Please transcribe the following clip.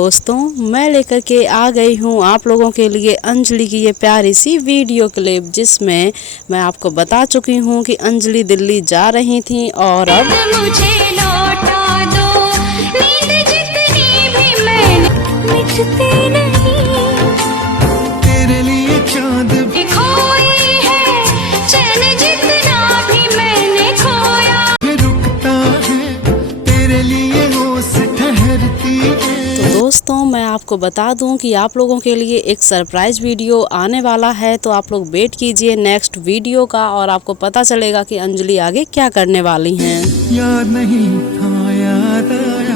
दोस्तों, मैं लेकर के आ गई हूँ आप लोगों के लिए अंजलि की ये प्यारी सी वीडियो क्लिप, जिसमें मैं आपको बता चुकी हूँ कि अंजलि दिल्ली जा रही थी और अब मुझे लौटा दो, नींद जितनी भी मैंने मिटती नहीं, तेरे लिए चांद भी खोई है, चैन जितना भी मैंने खोया, भी रुकता है, तेरे लिए होश ठहरती है। तो दोस्तों, मैं आपको बता दूं कि आप लोगों के लिए एक सरप्राइज वीडियो आने वाला है, तो आप लोग वेट कीजिए नेक्स्ट वीडियो का और आपको पता चलेगा कि अंजलि आगे क्या करने वाली हैं। याद नहीं था, याद आया।